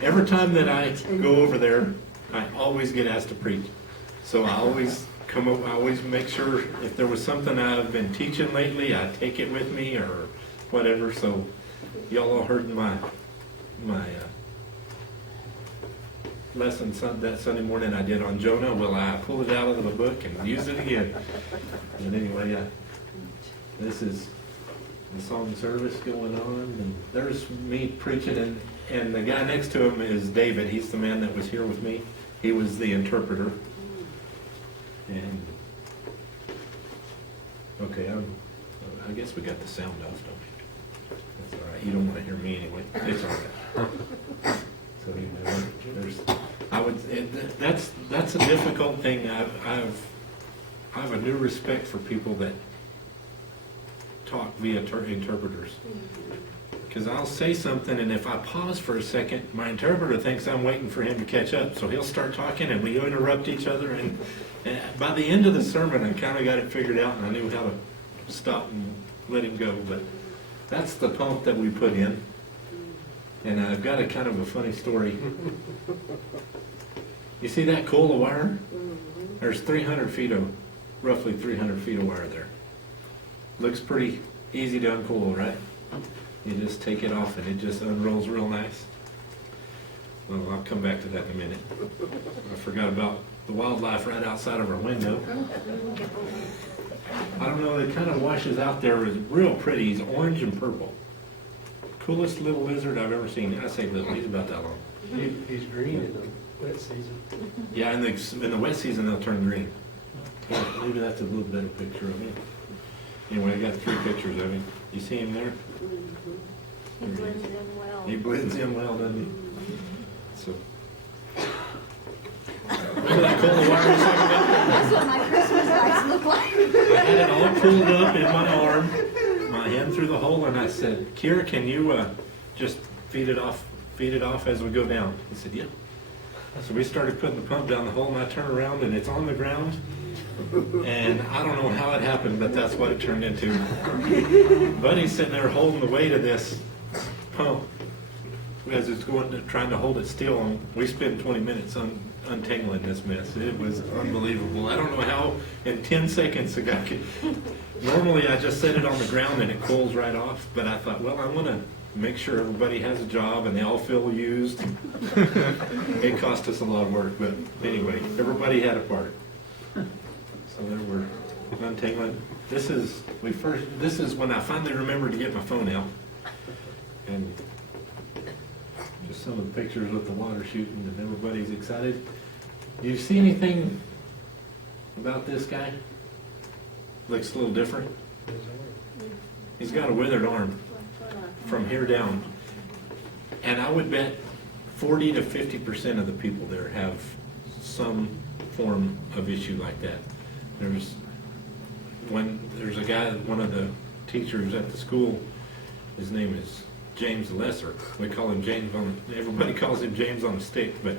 Every time that I go over there, I always get asked to preach. So I always come up, I always make sure if there was something I've been teaching lately, I take it with me or whatever. So y'all all heard my lesson that Sunday morning I did on Jonah. Well, I pulled it out of the book and used it again. But anyway, this is the song service going on, and there's me preaching, and the guy next to him is David. He's the man that was here with me. He was the interpreter. And okay, I guess we got the sound off, don't we? That's all right. You don't want to hear me anyway. It's all right. So that's a difficult thing. I have a new respect for people that talk via interpreters. Because I'll say something, and if I pause for a second, my interpreter thinks I'm waiting for him to catch up. So he'll start talking, and we interrupt each other. And by the end of the sermon, I kind of got it figured out, and I knew how to stop and let him go. But that's the pump that we put in. And I've got a kind of a funny story. You see that coil of wire? There's roughly 300 feet of wire there. Looks pretty easy to uncoil, right? You just take it off and it just unrolls real nice. Well, I'll come back to that in a minute. I forgot about the wildlife right outside of our window. I don't know, it kind of washes out there. It's real pretty. He's orange and purple. Coolest little lizard I've ever seen. I say little, he's about that long. He's green in the wet season. Yeah, in the wet season they'll turn green. Yeah, maybe that's a little better picture of him. Anyway, I got 3 pictures of him. You see him there? He blends in well. He blends in well, doesn't he? So. Remember that coil of wire I was talking about? That's what my Christmas lights look like. I had it all pulled up in my arm, my hand through the hole, and I said, Kira, can you just feed it off as we go down? He said, yeah. So we started putting the pump down the hole, and I turn around, and it's on the ground. And I don't know how it happened, but that's what it turned into. Buddy's sitting there holding the weight of this pump as it's trying to hold it still. And we spent 20 minutes untangling this mess. It was unbelievable. I don't know how in 10 seconds the guy could. Normally I just set it on the ground and it cools right off, but I thought, well, I want to make sure everybody has a job and they all feel used. It cost us a lot of work, but anyway, everybody had a part. So there we're untangling. This is when I finally remembered to get my phone out. And just some of the pictures with the water shooting and everybody's excited. Do you see anything about this guy? Looks a little different. He's got a withered arm from here down. And I would bet 40 to 50% of the people there have some form of issue like that. There's a guy, one of the teachers at the school, his name is James the Lesser. We call him James everybody calls him James on a stick, but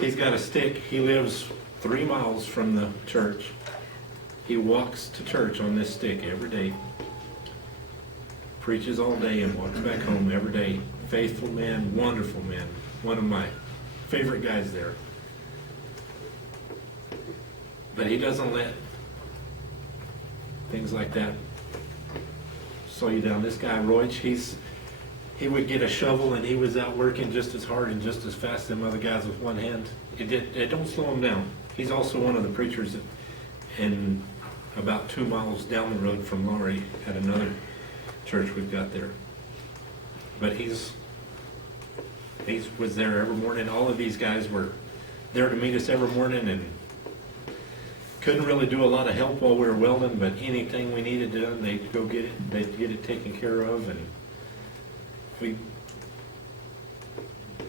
he's got a stick. He lives 3 miles from the church. He walks to church on this stick every day, preaches all day and walks back home every day. Faithful man, wonderful man, one of my favorite guys there. But he doesn't let things like that slow you down. This guy, Roach, he would get a shovel and he was out working just as hard and just as fast as them other guys with one hand. It don't slow him down. He's also one of the preachers in about 2 miles down the road from Laurie at another church we've got there. But he was there every morning. All of these guys were there to meet us every morning and couldn't really do a lot of help while we were welding, but anything we needed done, they'd go get it. They'd get it taken care of, and we'd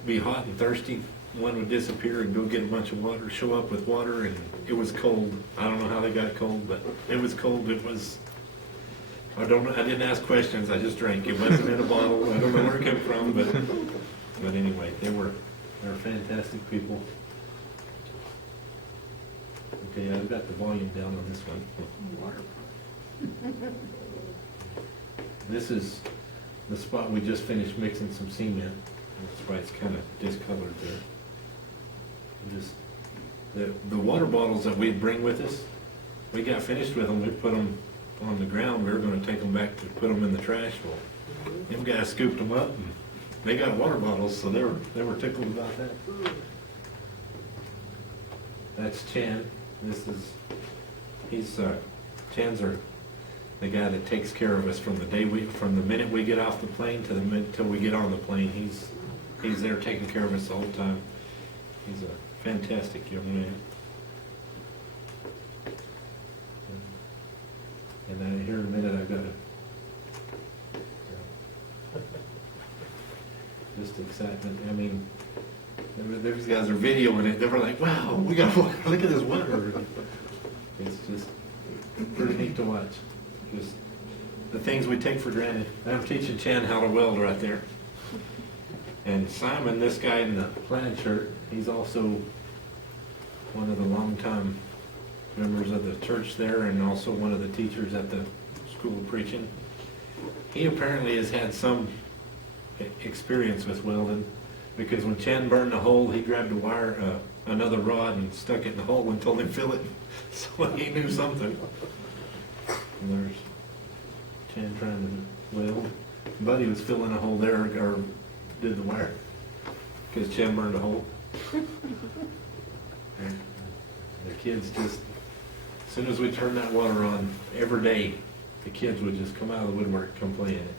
be hot and thirsty. One would disappear and go get a bunch of water, show up with water, and it was cold. I don't know how they got it cold, but it was cold. I didn't ask questions. I just drank. It wasn't in a bottle. I don't know where it came from, but anyway, they were fantastic people. Okay, I've got the volume down on this one. This is the spot we just finished mixing some cement. That's why it's kind of discolored there. Just, the water bottles that we bring with us, we got finished with them, we put them on the ground, we were gonna take them back to put them in the trash. Well, them guys scooped them up and they got water bottles, so they were tickled about that. That's Chan. Chan's the guy that takes care of us from the minute we get off the plane to the minute till we get on the plane. He's there taking care of us the whole time. He's a fantastic young man. And then here in a minute, I've got just excitement. I mean, these guys are videoing it. They were like, "Wow, we got water. Look at this water." It's just pretty neat to watch. Just the things we take for granted. I'm teaching Chan how to weld right there. And Simon, this guy in the plaid shirt, he's also one of the longtime members of the church there and also one of the teachers at the school of preaching. He apparently has had some experience with welding because when Chan burned the hole, he grabbed a wire, another rod and stuck it in the hole and told him to fill it. So he knew something. And there's Chan trying to weld. Buddy was filling a hole there, or did the wire, because Chan burned a hole. And the kids just, as soon as we turned that water on, every day, the kids would just come out of the woodwork, come play in it.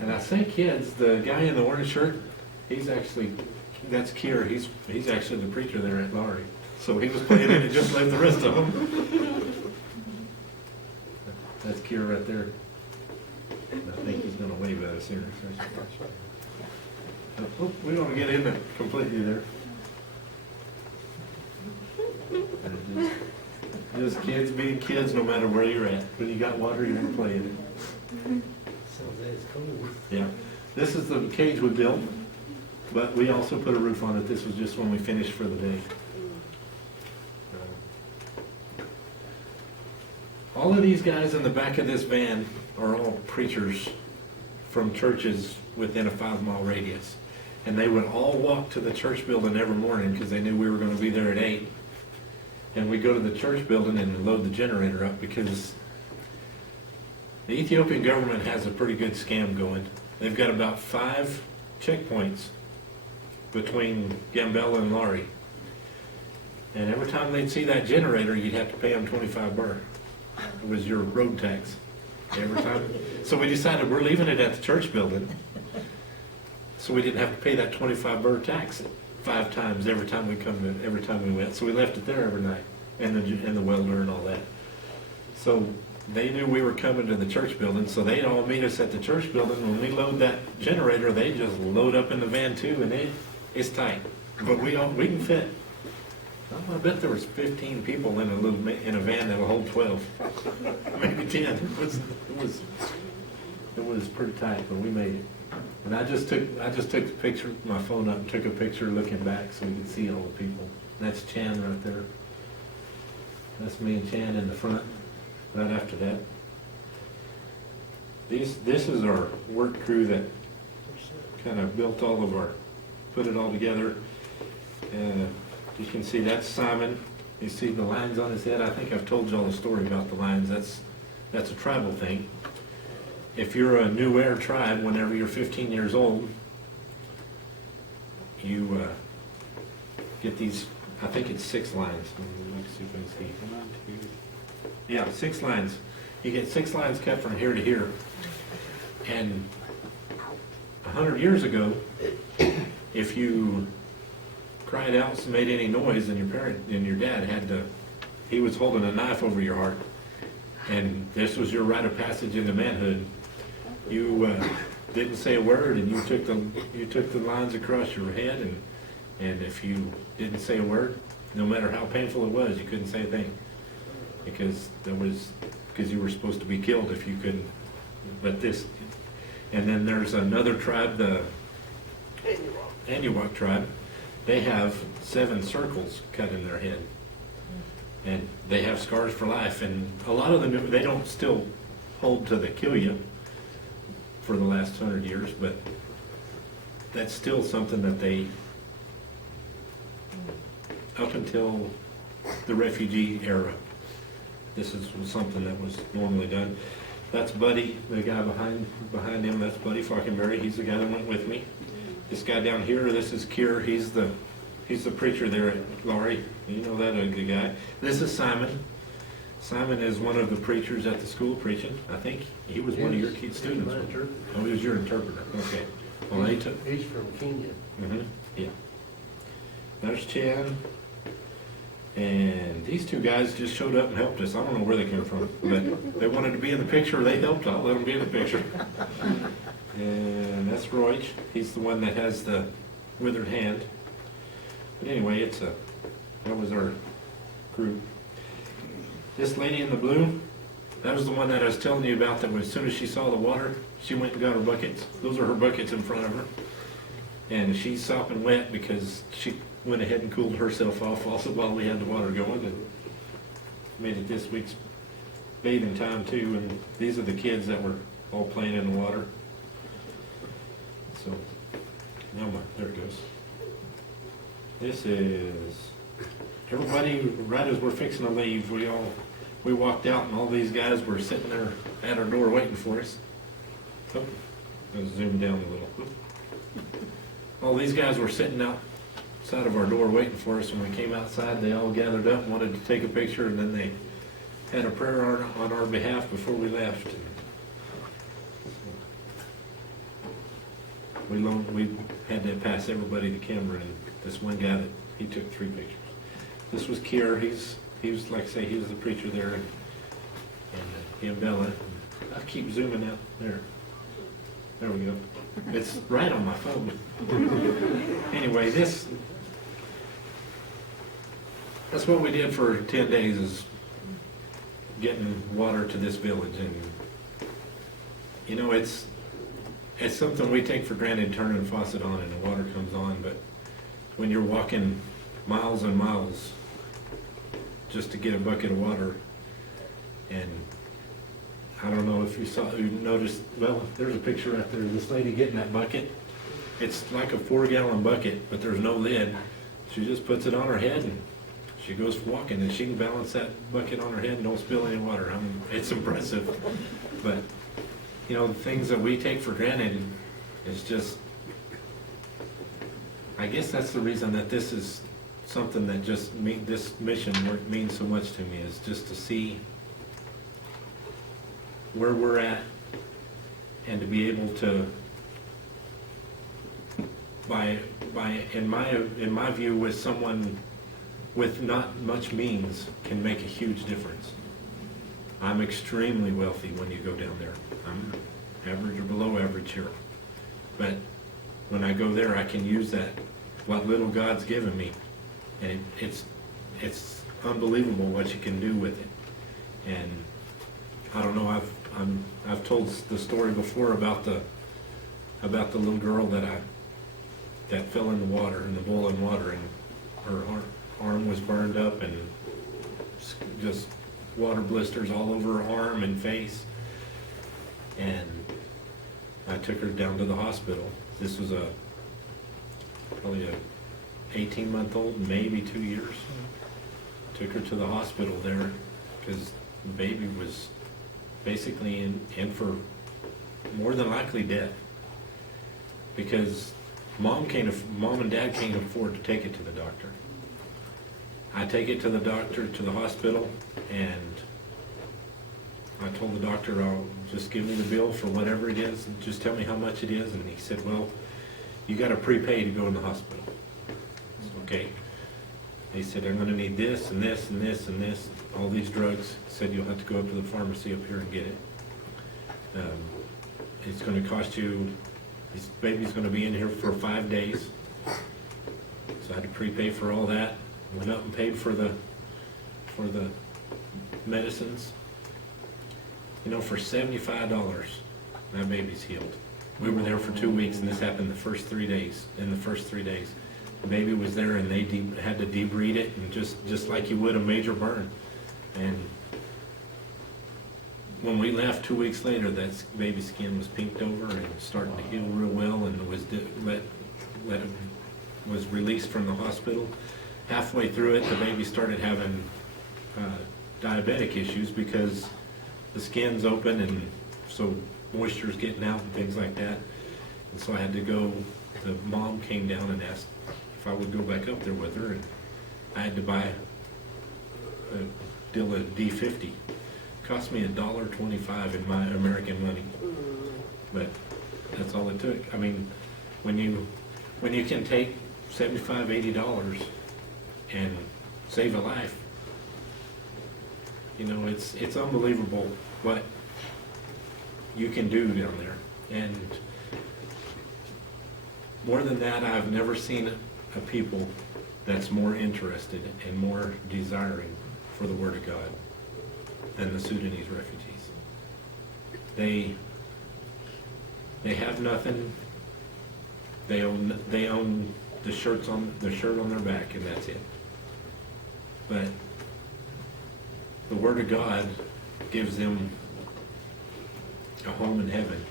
And I say kids, the guy in the orange shirt, that's Kier, he's actually the preacher there at Lowry. So he was playing in it just like the rest of them. That's Kier right there. I think he's gonna wave at us here. Oh, we don't get in it completely there. Just kids being kids no matter where you're at. When you got water, you're gonna play in it. Sounds like it's cool. Yeah. This is the cage we built, but we also put a roof on it. This was just when we finished for the day. All of these guys in the back of this van are all preachers from churches within a 5-mile radius. And they would all walk to the church building every morning because they knew we were going to be there at 8. And we go to the church building and load the generator up because the Ethiopian government has a pretty good scam going. They've got about 5 checkpoints between Gambella and Lari. And every time they'd see that generator, you'd have to pay them 25 birr. It was your road tax every time. So we decided we're leaving it at the church building, so we didn't have to pay that 25 birr tax 5 times every time we went. So we left it there every night, and the welder and all that. So they knew we were coming to the church building, so they'd all meet us at the church building. When we load that generator, they just load up in the van too, and it's tight. But we can fit. I bet there was 15 people in a van that'll hold 12, maybe 10. It was pretty tight, but we made it. And I just took the picture, my phone up, and took a picture looking back so we could see all the people. That's Chan right there. That's me and Chan in the front. Right after that. This is our work crew that kind of put it all together. You can see that's Simon. You see the lines on his head. I think I've told y'all the story about the lines. That's a tribal thing. If you're a New Air tribe, whenever you're 15 years old, you get these, I think it's 6 lines. Let's see if I can see. 1, 2. Yeah, 6 lines. You get 6 lines cut from here to here. And 100 years ago, if you cried out and made any noise, and your dad he was holding a knife over your heart, and this was your rite of passage into manhood. You didn't say a word, and you took the lines across your head, and if you didn't say a word, no matter how painful it was, you couldn't say a thing, because you were supposed to be killed if you couldn't. But and then there's another tribe, the Aniwak tribe. They have 7 circles cut in their head. And they have scars for life, and a lot of them, they don't still hold to the kill you for the last 100 years, but that's still something that they, up until the refugee era, this was something that was normally done. That's Buddy, the guy behind him, that's Buddy Falkenberry, he's the guy that went with me. This guy down here, this is Kier, he's the preacher there at Laurie. You know that, a good guy. This is Simon. Simon is one of the preachers at the school preaching. I think he was one of your key students. My interpreter. Oh, he was your interpreter. Okay. Well, he took. He's from Kenya. Yeah. There's Chan. And these two guys just showed up and helped us. I don't know where they came from, but they wanted to be in the picture. They helped. I'll let them be in the picture. And that's Roich. He's the one that has the withered hand. But anyway, that was our group. This lady in the blue, that was the one that I was telling you about, that as soon as she saw the water, she went and got her buckets. Those are her buckets in front of her. And she's sopping wet because she went ahead and cooled herself off also while we had the water going, and made it this week's bathing time too. And these are the kids that were all playing in the water. So, now there it goes. This is everybody. Right as we're fixing to leave, we walked out, and all these guys were sitting there at our door waiting for us. Oh, let's zoom down a little. All these guys were sitting outside of our door waiting for us. When we came outside, they all gathered up and wanted to take a picture, and then they had a prayer on our behalf before we left. We had to pass everybody the camera, and this one guy, he took 3 pictures. This was Kier. He was, like I say, he was the preacher there, and he and Bella. I keep zooming out there. There we go. It's right on my phone. Anyway, that's what we did for 10 days, is getting water to this village. And you know, it's something we take for granted, turning the faucet on and the water comes on, but when you're walking miles and miles just to get a bucket of water, and I don't know if you noticed, well, there's a picture right there of this lady getting that bucket. It's like a 4-gallon bucket, but there's no lid. She just puts it on her head and she goes walking, and she can balance that bucket on her head and don't spill any water. It's impressive. But you know, the things that we take for granted is just, I guess that's the reason that this is something that just this mission means so much to me, is just to see where we're at, and to be able to, in my view, with someone with not much means, can make a huge difference. I'm extremely wealthy when you go down there. I'm average or below average here. But when I go there, I can use that, what little God's given me. And it's unbelievable what you can do with it. And I don't know, I've told the story before about the little girl that fell in the water, in the boiling water, and her arm was burned up, and just water blisters all over her arm and face. And I took her down to the hospital. This was probably a 18-month-old, maybe 2 years. Took her to the hospital there because the baby was basically in for more than likely death, because mom and dad can't afford to take it to the doctor. I take it to the doctor, to the hospital, and I told the doctor, "I'll just give me the bill for whatever it is, and just tell me how much it is." And he said, "Well, you got to prepay to go in the hospital." I said, "Okay." He said, "I'm going to need this and this and this and this, all these drugs." He said, "You'll have to go up to the pharmacy up here and get it. It's going to cost you, this baby's going to be in here for 5 days." So I had to prepay for all that. Went up and paid for the medicines. You know, for $75, that baby's healed. We were there for 2 weeks, and this happened in the first 3 days. The baby was there, and they had to debride it, and just like you would a major burn. And when we left 2 weeks later, that baby's skin was pinked over and starting to heal real well, and was released from the hospital. Halfway through it, the baby started having diabetic issues because the skin's open, and so moisture's getting out and things like that. And so I had to go. The mom came down and asked if I would go back up there with her, and I had to buy a deal of D50. Cost me $1.25 in my American money, but that's all it took. I mean, when you can take $75, $80 and save a life, you know, it's unbelievable what you can do down there. And more than that, I've never seen a people that's more interested and more desiring for the Word of God than the Sudanese refugees. They have nothing. They own the shirt on their back, and that's it. But the Word of God gives them a home in heaven,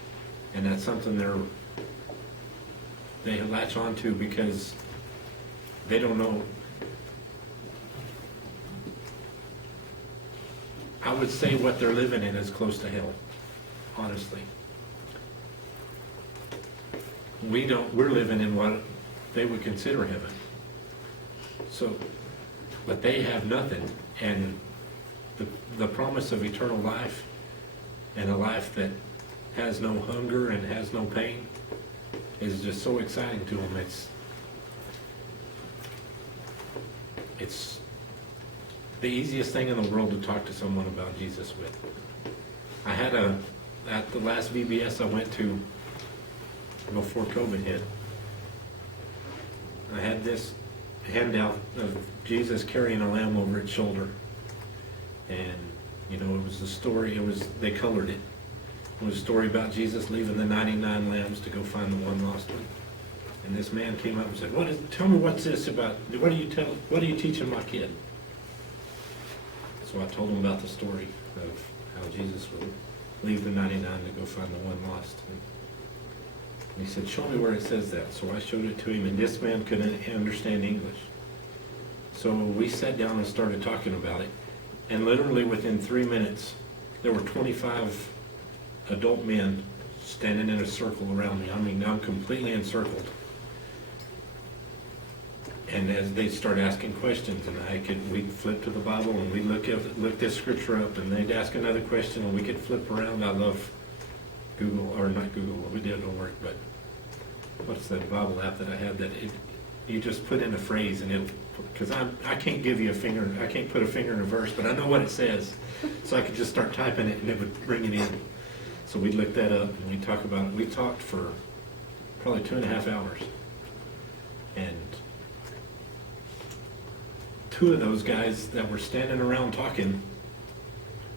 and that's something they latch onto because they don't know. I would say what they're living in is close to hell, honestly. We're living in what they would consider heaven. So, but they have nothing, and the promise of eternal life and a life that has no hunger and has no pain is just so exciting to them. It's the easiest thing in the world to talk to someone about Jesus with. I had at the last VBS I went to before COVID hit, I had this handout of Jesus carrying a lamb over its shoulder. And, you know, it was a story, they colored it. It was a story about Jesus leaving the 99 lambs to go find the one lost one. And this man came up and said, tell me what's this about, what are you teaching my kid? So I told him about the story of how Jesus would leave the 99 to go find the one lost. And he said, show me where it says that. So I showed it to him, and this man couldn't understand English. So we sat down and started talking about it. And literally within 3 minutes, there were 25 adult men standing in a circle around me. I mean, I'm completely encircled. And as they start asking questions, and we'd flip to the Bible, and we'd look this scripture up, and they'd ask another question, and we could flip around. I love Google, or not Google, we did don't work, but what's that Bible app that I have that you just put in a phrase, and because I can't give you I can't put a finger in a verse, but I know what it says, so I could just start typing it, and it would bring it in. So we'd look that up, and we'd talk about it. We talked for probably 2.5 hours, and two of those guys that were standing around talking,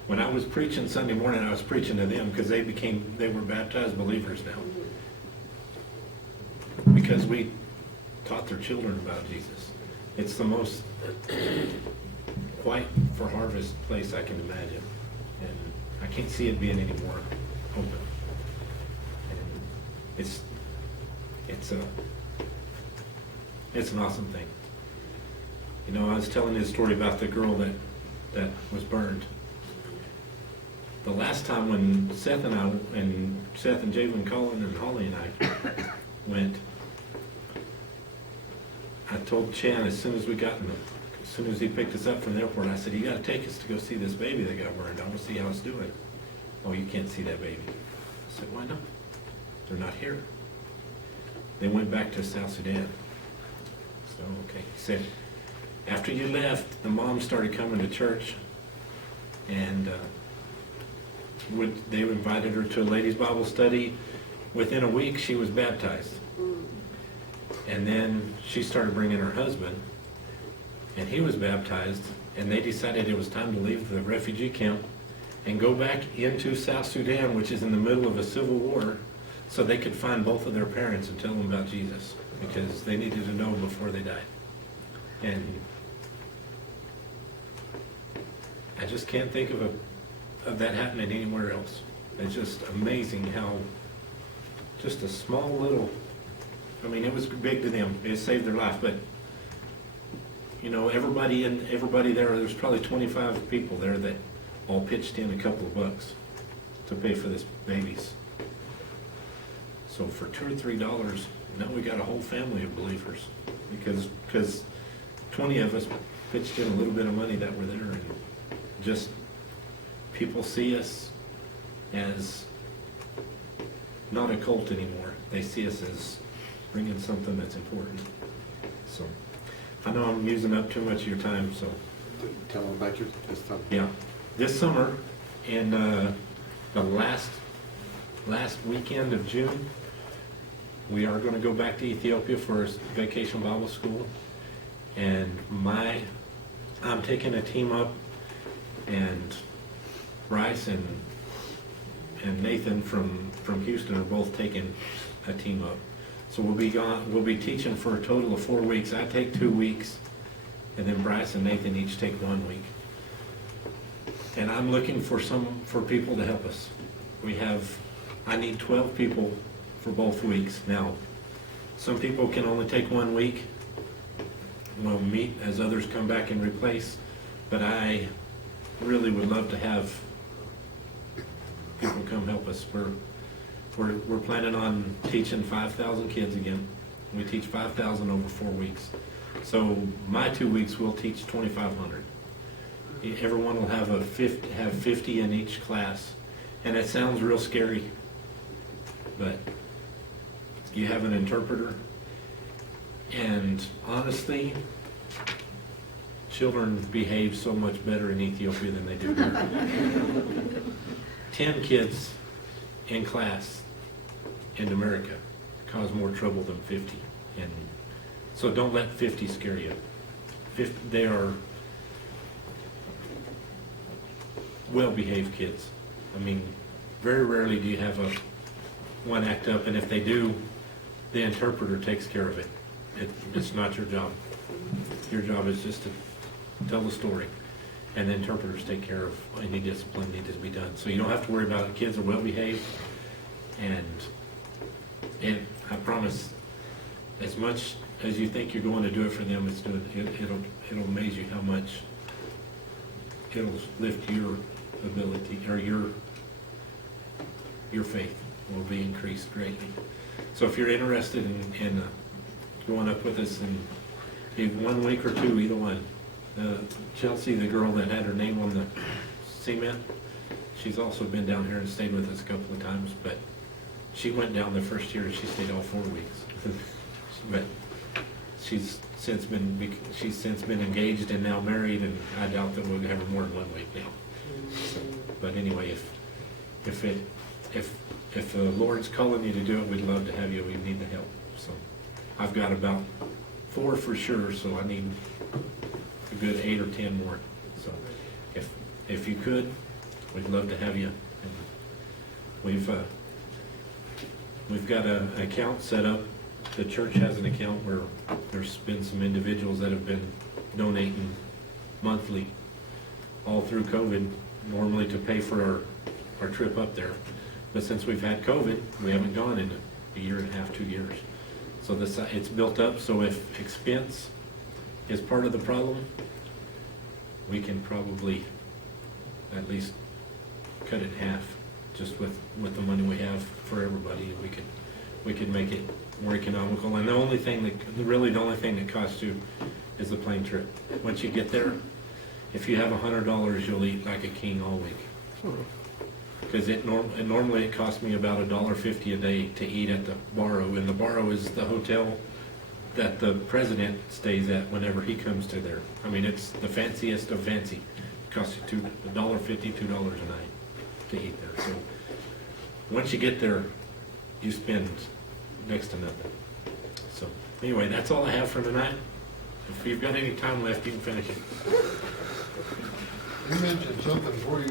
when I was preaching Sunday morning, I was preaching to them because they were baptized believers now. Because we taught their children about Jesus. It's the most white for harvest place I can imagine. And I can't see it being any more open. And it's an awesome thing. You know, I was telling you a story about the girl that was burned. The last time when Seth and Javen, Colin, and Holly and I went, I told Chan as soon as he picked us up from the airport, I said, you got to take us to go see this baby that got burned. I want to see how it's doing. Oh, you can't see that baby. I said, why not? They're not here. They went back to South Sudan. So, okay. He said, after you left, the mom started coming to church, and they invited her to a ladies' Bible study. Within a week, she was baptized. And then she started bringing her husband, and he was baptized, and they decided it was time to leave the refugee camp and go back into South Sudan, which is in the middle of a civil war, so they could find both of their parents and tell them about Jesus, because they needed to know before they died. And I just can't think of that happening anywhere else. It's just amazing how just a small little, I mean, it was big to them. It saved their life, but you know, everybody there's probably 25 people there that all pitched in a couple of bucks to pay for this babies. So for $2 or $3, now we got a whole family of believers, because 20 of us pitched in a little bit of money that were there, and just people see us as not a cult anymore. They see us as bringing something that's important. So I know I'm using up too much of your time, so Tell them about your stuff. yeah. This summer, in the last weekend of June, we are going to go back to Ethiopia for a vacation Bible school, and I'm taking a team up, and Bryce and Nathan from Houston are both taking a team up. So we'll be teaching for a total of 4 weeks. I take 2 weeks, and then Bryce and Nathan each take 1 week. And I'm looking for people to help us. I need 12 people for both weeks. Now, some people can only take 1 week. We'll meet as others come back and replace, but I really would love to have people come help us. We're planning on teaching 5,000 kids again. We teach 5,000 over 4 weeks. So my 2 weeks we'll teach 2,500. Everyone will have 50 in each class, and it sounds real scary, but you have an interpreter, and honestly, children behave so much better in Ethiopia than they do here. 10 kids in class in America cause more trouble than 50, and so don't let 50 scare you. They are well-behaved kids. I mean, very rarely do you have one act up, and if they do, the interpreter takes care of it. It's not your job. Your job is just to tell the story, and the interpreters take care of any discipline needs to be done. So you don't have to worry about it. Kids are well-behaved, and I promise, as much as you think you're going to do it for them, it'll amaze you how much it'll lift your ability, or your faith will be increased greatly. So if you're interested in going up with us in either 1 week or 2, either one. Chelsea, the girl that had her name on the cement, she's also been down here and stayed with us a couple of times, but she went down the first year and she stayed all 4 weeks. But she's since been engaged and now married, and I doubt that we'll have her more than 1 week now. So, but anyway, if the Lord's calling you to do it, we'd love to have you. We need the help. So I've got about 4 for sure, so I need a good 8 or 10 more. So if you could, we'd love to have you. And we've got an account set up. The church has an account where there's been some individuals that have been donating monthly all through COVID, normally to pay for our trip up there. But since we've had COVID, we haven't gone in a year and a half, 2 years. So it's built up, so if expense is part of the problem, we can probably at least cut it in half, just with the money we have for everybody. We could make it more economical. And the only thing that costs you is the plane trip. Once you get there, if you have $100, you'll eat like a king all week. Because normally it costs me about $1.50 a day to eat at the Barrow, and the Barrow is the hotel that the president stays at whenever he comes to there. I mean, it's the fanciest of fancy. It costs you $1.50, $2 a night to eat there. So once you get there, you spend next to nothing. So anyway, that's all I have for tonight. If you've got any time left, you can finish it. You mentioned something before you